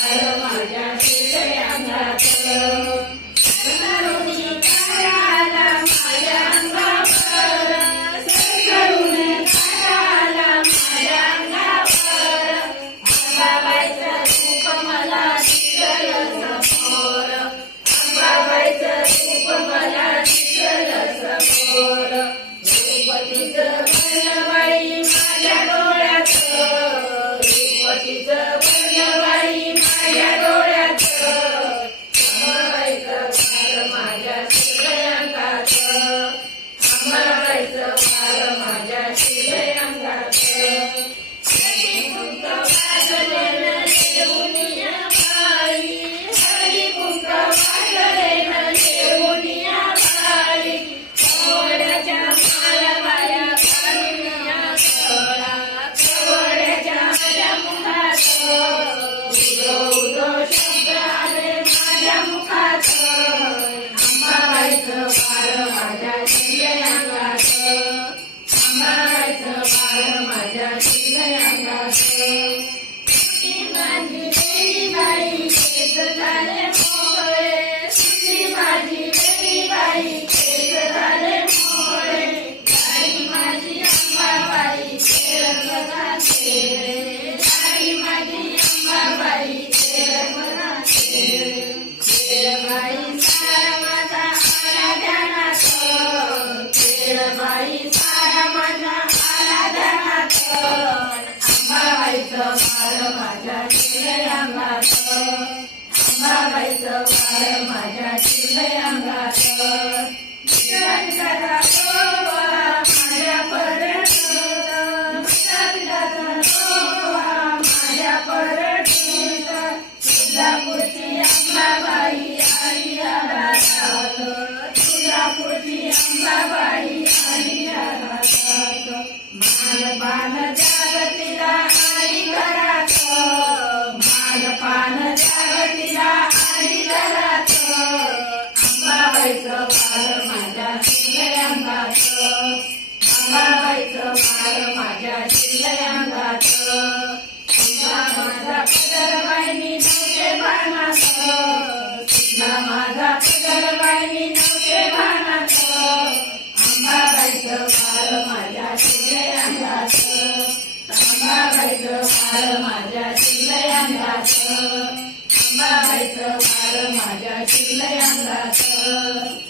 वार माझ्या शिरले अंगात करुणी काळाला माझ्या अंगावर करुणी काळाला माझ्या अंगावर अंबाबाईचं रूप मला दिसलं समोर अंबाबाईचं रूप मला दिसलं समोर रूपतीचं वर्णबाई माझ्या डोळ्यात रूपतीचं वर्णबाई माझ्या डोळ्यात अंबाबाईचं वार माझ्या शिरले अंगात अंबाबाईचं वार माझ्या शिरले अंगात हळदी कुंक वाजले न देऊनिया बाई हळदी कुंक वाजले न देऊनिया बाई कवड्याच्या मालवाया काढूनिया गळा कवड्याच्या माझ्या मुखात उदो उदो शब्द आले माझ्या मुखात अंबाबाईचं वार माझ्या शिरले अंगात अंबाबाईचं वार माझ्या शिरले अंगात सुटी माझी देवीबाई केस झाले मोकळे सुटी माझी देवीबाई केस झाले मोकळे गाडी माझी अंबाबाई रंगला खेळे गाडी माझी अंबाबाई रंगला खेळे खेळबाई सारा माझा आला ध्यानात खेळबाई सारा माझा आला ध्यानात अंबाबाईचं वार माझ्या शिरले अंगात अंबाबाईचं वार माझ्या शिरले अंगात विठाचा गोवा माझ्या परत विठाचा गोवा माझ्या परत तुळजापूरची अंबाबाई आली घरात तुळजापूरची अंबाबाई आली घरात मालपान जागतिला आली घरात मालपान जागतिला आली घरात अंबाबाईचं वार माझ्या शिरले अंगात अंबाबाईचं वार माझ्या शिरले अंगात माझा पदरबाईनी नव्हते भानात माझा पदरबाईनी नव्हते भानात अंबाबाईचं वार माझ्या शिरले अंगात अंबाबाईचं वार माझ्या शिरले अंगात अंबाबाईचं वार माझ्या शिरले अंगात